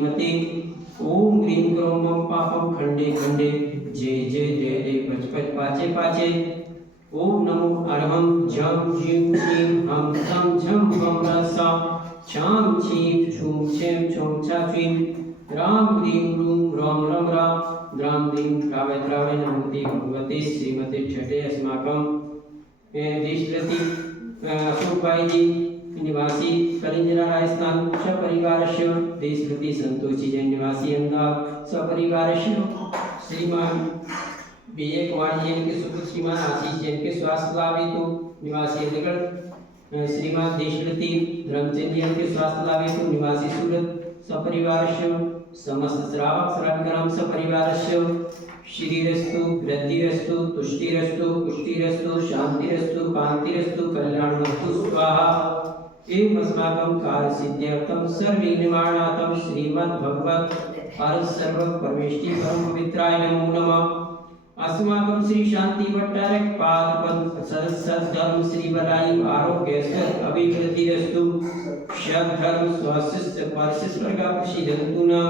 श्रीमते ओम ह्रीं क्रों मम पापम खंडे खंडे जय जय जय जय पच पच पाचे पाचे ओम नमो अरहं झं झीं छीं हं तं झं वं रसा छां छीं छूं छें छौं छा छीं राम ह्रीं रूं रौं रं रा द्रां द्रीं द्रावय द्रावय नमोते भगवते श्रीमते छठे अस्माकं देशरति अशोकभाई जी निवासी कलिंजरा राजस्थान सपरिवारस्य देशरति संतोषी जैन निवासी अहमदाबाद सपरिवारस्य श्रीमान बीए कुमार जैन के सुपुत्र श्रीमान आशीष जैन के स्वास्थ्य लाभ हेतु निवासी अलीगढ़ श्रीमान देशरति धर्मचंद जैन के स्वास्थ्य लाभ हेतु निवासी सूरत सपरिवारस्य समस्त श्रावक श्रवणकरम सपरिवारस्य श्रीरस्तु वृद्धिरस्तु तुष्टिरस्तु पुष्टिरस्तु शांतिरस्तु कांतिरस्तु कल्याणमस्तु स्वाहा एवं अस्माकं कार्य सिद्ध्यर्थम सर्वविघ्ननिवारणार्थम श्रीमद् भगवत भारत सर्व परमेष्टि परम पवित्राय नमो नमः अस्माकं श्री शांति भट्टारक पाद पद सदस्य धर्म श्री बलायु आरोग्य सत अभिवृद्धिरस्तु शब धर्म स्वास्थ्य परशिष्ट वर्ग प्रसिद्धन्तु न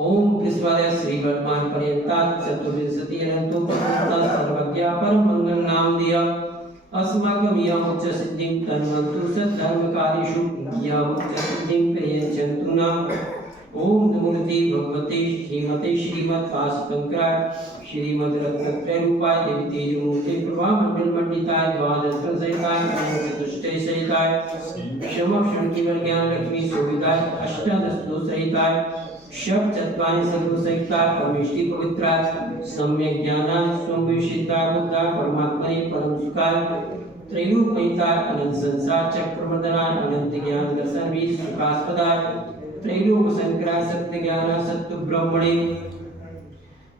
ओम विश्वाय श्री वर्तमान पर्यंता चतुर्विंशति अनंतो परमता सर्वज्ञा परम मंगल नाम दिया अस्माकं यम उच्च सिद्धिं तन्वन्तु सद्धर्मकार्येषु यम उच्च सिद्धिं प्रयच्छन्तु न ओम नमोते भगवते श्रीमते श्रीमद् पाशंकराय श्रीमद् रत्नत्रय रूपाय देवी तेज मूर्ति प्रभा मंडल मंडिताय द्वादश सहिताय चतुष्टय सहिताय क्षम क्षण ज्ञान लक्ष्मी सुविधाय अष्टादश दोष सहिताय शब चत्वारि सर्व सहिताय परमेष्टि पवित्राय सम्यक ज्ञानाय स्वविशिष्टाय बुद्धाय परमात्मने परम सुखाय त्रैलोक्यताय अनंत संसार चक्रवर्धनाय अनंत ज्ञान दर्शन भी सुखास्पदाय त्रैलोक संकराय सत्य ज्ञान सत्य ब्रह्मणे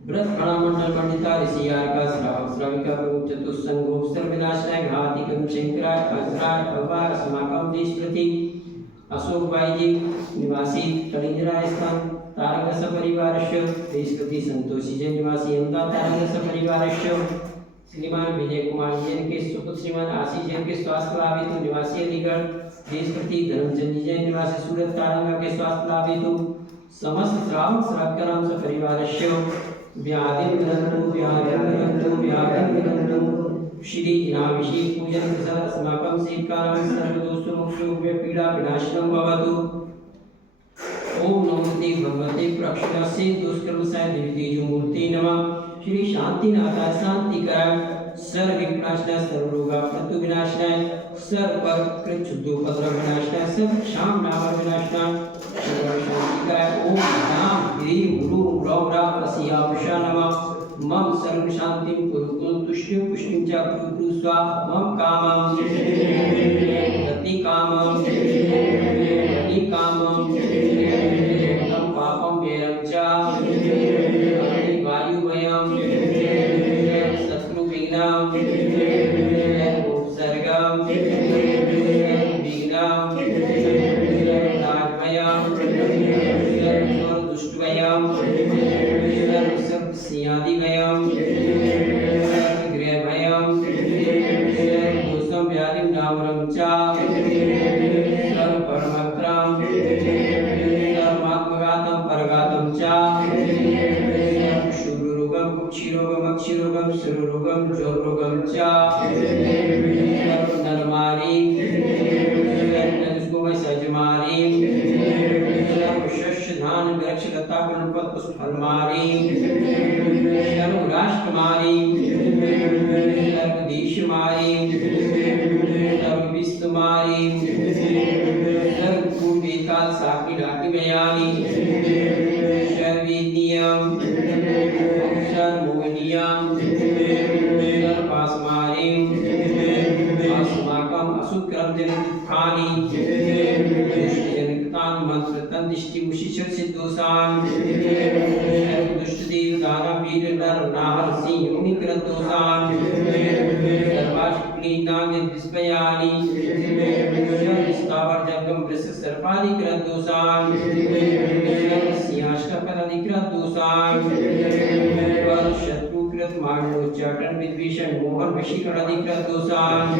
व्रत खणामंडल पंडिता ऋषियार का श्रावक श्राविका प्रमुख चतुस्संगो सर्वनाशाय घातिकं शंकराय अजराय अवार अस्माकं देश प्रति अशोक भाई जी निवासी कलिंजरा राजस्थान तारक सपरिवारस्य देश प्रति संतोषी जैन निवासी अहमदाबाद तारक सपरिवारस्य श्रीमान विजय कुमार जैन के सुपुत्र श्रीमान आशीष जैन के स्वास्थ्य लाभ हेतु निवासी अलीगढ़ देश प्रति धर्मचंद जैन निवासी सूरत तारंगा के स्वास्थ्य लाभ हेतु समस्त श्रावक श्रावकराम सपरिवारस्य व्याधिं श्री नाभिषेक पूजन के साथ अस्माकं सेवकानां सर्वदोषों पीड़ा विनाशनं भवतु ओम नमोते भगवते प्रक्षणस्य दुष्कर्मसाय देवी तेजो मूर्ति नमः श्री शांतिनाथाय शांतिकाय सर्व विनाशनाय सर्व रोगा प्रतु विनाशनाय सर्व पर कृत शुद्धोपद्रव विनाशनाय सर्व क्षाम नाम विनाशनाय सर्व शांतिकाय ओम नाम ह्रीं रूं रौं राम रसियावशा नमः मम सर्व शांतिं कुरु तुष्टिं पुष्टिं च कुरु स्वाहा मम कामं गति कामं गति कामं तम पापं वेरं च वायु वयं शत्रु विघ्नं उपसर्गं विघ्नं नागभयं दुष्टभयं सियादिभयं गृहभयं दोषं व्याधिं नामरं च सर्वपरमत्रं सर्वात्मघातं परघातं च शूलरोगं कुक्षिरोगं अक्षिरोगं शिरोरोगं ज्वररोगं च नरमारी सजमारी शस्य धान वृक्ष लता गणपत पुष्पलमारी राष्ट्रमारी सर्वदेशमारी सर्वविश्वमारी सर्वपूर्विकाल साकी डाकी बयानी सर्वेदियम सर्वमोहनियम सर्वपासमारी अस्माकं असुक्रम जनितानि दुष्टजनकतान् मंत्रतन् दिष्टिमुषिषर सिद्धोषान् दुष्टदेव दानव वीर नर नाहर सिंह योनिकृत दोषान् सर्वाष्टक्लीनानि विस्मयानि सर्वस्थावर जंगम वृष सर्पादिकृत दोषान् सिंहाष्टपदादिकृत दोषान् शत्रुकृत मार्गोच्चाटन विद्वेषण मोहन वशीकरणादिकृत दोषान्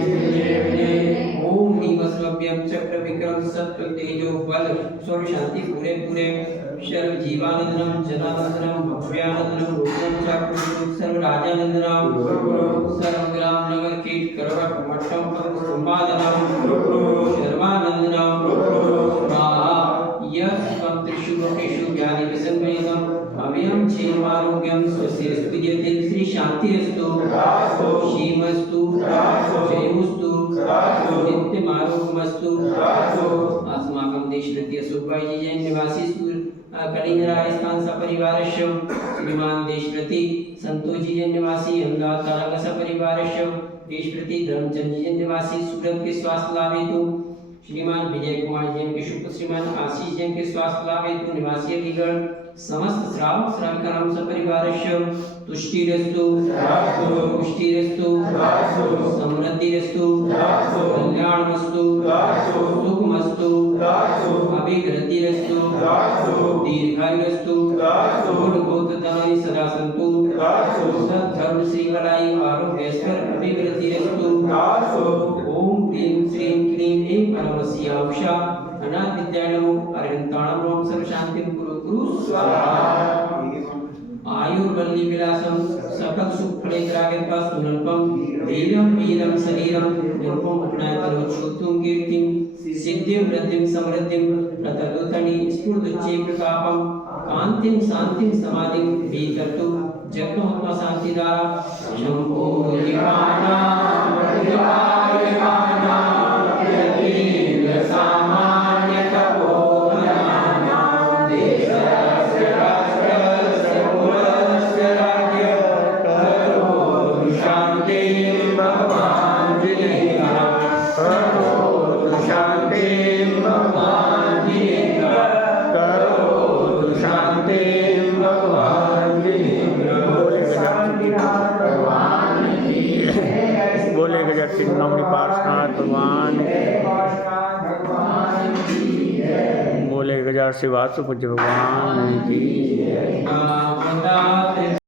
ओम नीमस्वभ्यम चक्र विक्रम सत्व तेजो बल स्वर शांति पूरे पूरे सर्व जीवानंदनम जनानंदनम भव्यानंदनम रूपम चक्र सर्व राजानंदनम सर्व ग्राम नगर कीट करोड़ मट्टम पद संवादनम सर्वानंदनम स्वाहा यस त्रिषु लोकेषु ज्ञानि विसंगयनम अव्ययम क्षेमारोग्यम स्वस्य स्तुत्यते श्री शांतिरस्तु श्रीमस्तु जयमुस्तु नित्यमारोग्यमस्तु अस्माकं देशरत्य सुखभाई जी जैन निवासी कलिंग राजस्थान सपरिवारस्य श्रीमान देशरति संतोष जी जैन निवासी अहमदाबाद तारका सपरिवारस्य देशप्रति धर्मचंद जी जैन निवासी सूरत के स्वास्थ्य लाभ हेतु श्रीमान विजय कुमार जैन के शुक्र श्रीमान आशीष जैन के स्वास्थ्य लाभ हेतु निवासी अलीगढ़ समस्त श्रावक श्राविका नाम सपरिवारस्य तुष्टिरस्तु पुष्टिरस्तु समृद्धिरस्तु कल्याणमस्तु सुखमस्तु अभिवृद्धिरस्तु दीर्घायुरस्तु गुणगोत्रधनानि सदा सन्तु सद्धर्म श्रीकलायि आरोग्यस्कर अभिवृद्धिरस्तु ओम ह्रीं श्रीं क्लीं ऐं परमस्यांशा अनाथ विद्याय नमो अरिहन्ताणं नमः सर्व शांतिं कुरु कुरु स्वाहा आयुर्वल्ली विलासम सकल सुख फले ग्रागेता सुनल्पम धीरम वीरम शरीरम निरुपम उपनायतरोच्युतुम कीर्तिम सिद्धिं वृद्धिं समृद्धिं प्रतदुतनि स्फुर्दुच्चे प्रतापम कांतिं शांतिं समाधिं भीकर्तु जगतोत्मा शांतिदारा शंभो दिवाना दिवाना यतीन्द्र सामान्य तपोवनाना देशस्य राष्ट्रस्य कुलस्य राज्य करोतु शान्तिं भगवान् जिनेन्द्र करोतु शान्तिं भगवान् जिनेन्द्र करोतु शान्तिं भगवान् जिनेन्द्र बोले गजर सिंह नवनी पार्षनाथ भगवान बोले गजार शिवासु पूज्य भगवान की